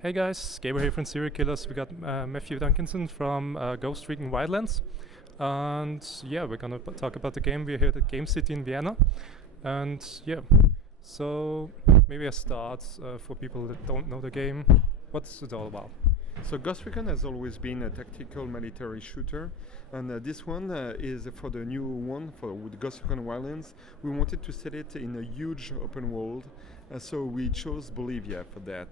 Hey guys, Gabriel here from Serial Killers. We got Matthew Tomkinson from Recon Wildlands. And yeah, we're gonna talk about the game. We're here at Game City in Vienna. And yeah, so maybe I start for people that don't know the game. What's it all about? So Ghost Recon has always been a tactical military shooter, and this one is for the new one with Ghost Recon Wildlands. We wanted to set it in a huge open world, so we chose Bolivia for that.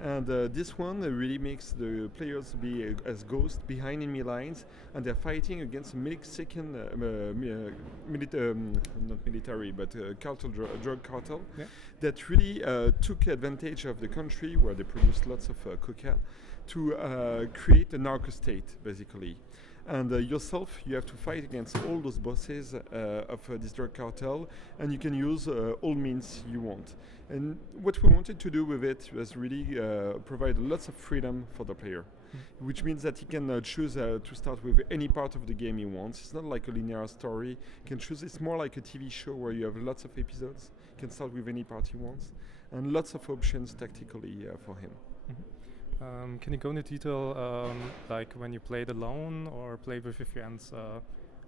And this one really makes the players be as ghosts behind enemy lines, and they're fighting against a Mexican, not military, but cartel, drug cartel, that really took advantage of the country where they produce lots of coca to create a narco state, basically. And yourself, you have to fight against all those bosses of this drug cartel, and you can use all means you want. And what we wanted to do with it was really provide lots of freedom for the player, which means that he can choose to start with any part of the game he wants. It's not like a linear story. He can choose. It's more like a TV show where you have lots of episodes. He can start with any part he wants, and lots of options tactically for him. Can you go into detail, like when you play it alone or play with your friends?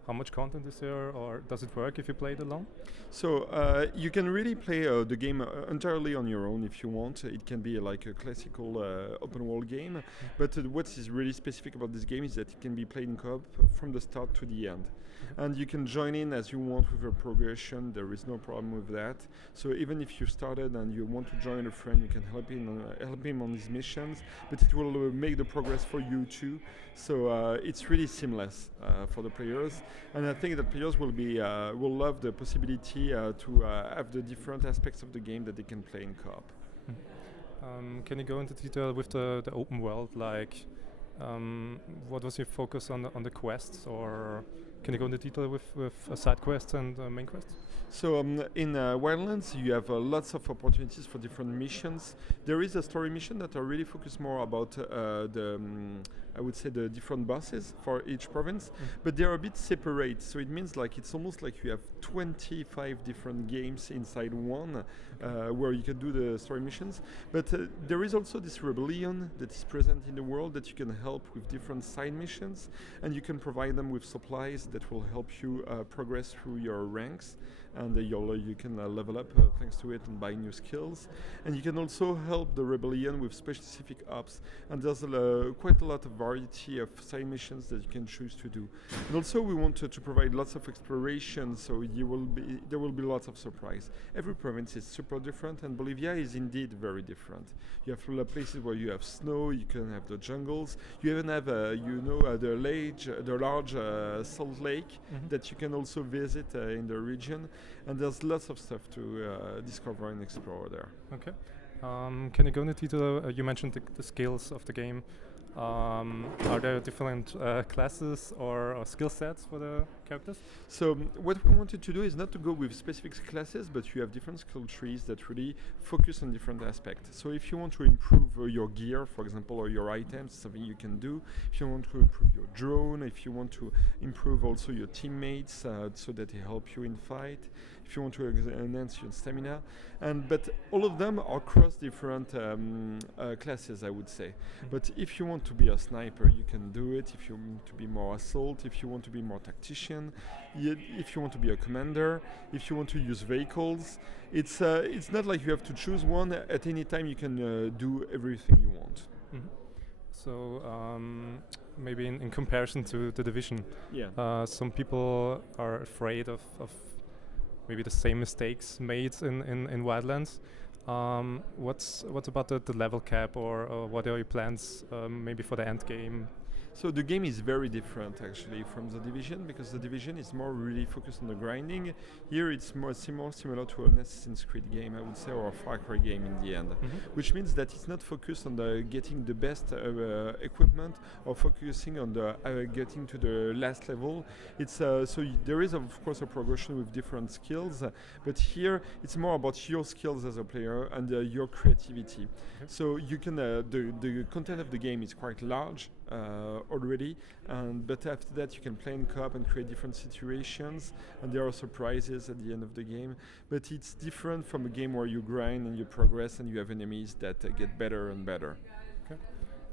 How much content is there, or does it work if you play it alone? So you can really play the game entirely on your own if you want. It can be like a classical open world game, but what is really specific about this game is that it can be played in co-op from the start to the end. And you can join in as you want with a progression. There is no problem with that. So even if you started and you want to join a friend, you can help him on his missions, but it will make the progress for you too. So it's really seamless for the players. And I think that players will love the possibility to have the different aspects of the game that they can play in co-op. Can you go into detail with the open world? Like, what was your focus on the quests, or can you go into detail with side quests and main quests? So in Wildlands, you have lots of opportunities for different missions. There is a story mission that are really focused more about I would say the different bosses for each province, but they're a bit separate. So it means like it's almost like you have 25 different games inside one, where you can do the story missions. But there is also this rebellion that is present in the world that you can help with different side missions, and you can provide them with supplies that will help you progress through your ranks, and you can level up thanks to it and buy new skills. And you can also help the rebellion with specific ops, and there's quite a lot of variety of side missions that you can choose to do. And also we wanted to provide lots of exploration, so there will be lots of surprise. Every province is super different, and Bolivia is indeed very different. You have places where you have snow, you can have the jungles, you even have the large salt lake that you can also visit in the region, and there's lots of stuff to discover and explore there. Okay. Can you go into detail? You mentioned the skills of the game. Are there different classes or skill sets for the characters? So what we wanted to do is not to go with specific classes, but you have different skill trees that really focus on different aspects. So if you want to improve your gear, for example, or your items, something you can do. If you want to improve your drone, if you want to improve also your teammates so that they help you in fight, if you want to enhance your stamina, but all of them are across different classes, I would say. But if you want to be a sniper, you can do it. If you want to be more assault, if you want to be more tactician, if you want to be a commander, if you want to use vehicles, it's not like you have to choose one. At any time you can do everything you want. So maybe in comparison to the Division, some people are afraid of maybe the same mistakes made in Wildlands. What's about the level cap, or what are your plans maybe for the end game? So the game is very different actually from the Division, because the Division is more really focused on the grinding. Here it's more similar to an Assassin's Creed game, I would say, or a Far Cry game in the end, which means that it's not focused on getting the best equipment or focusing on getting to the last level. It's there is of course a progression with different skills, but here it's more about your skills as a player and your creativity. So you can the content of the game is quite large already, but after that you can play in co-op and create different situations, and there are surprises at the end of the game. But it's different from a game where you grind and you progress and you have enemies that get better and better. Okay.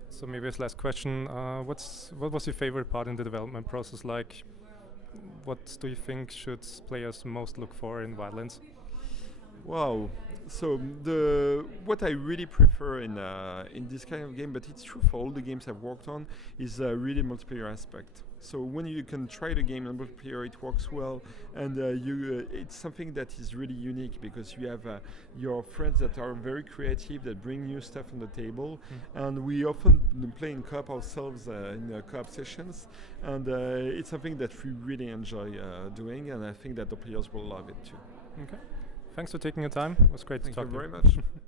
So maybe as last question, what was your favorite part in the development process? Like, what do you think should players most look for in Wildlands? Wow. So what I really prefer in this kind of game, but it's true for all the games I've worked on, is really multiplayer aspect. So when you can try the game in multiplayer, it works well, and it's something that is really unique because you have your friends that are very creative, that bring new stuff on the table, and we often play in co-op ourselves in co-op sessions, and it's something that we really enjoy doing, and I think that the players will love it too. Okay. Thanks for taking your time. It was great to talk to you. Thank you very much.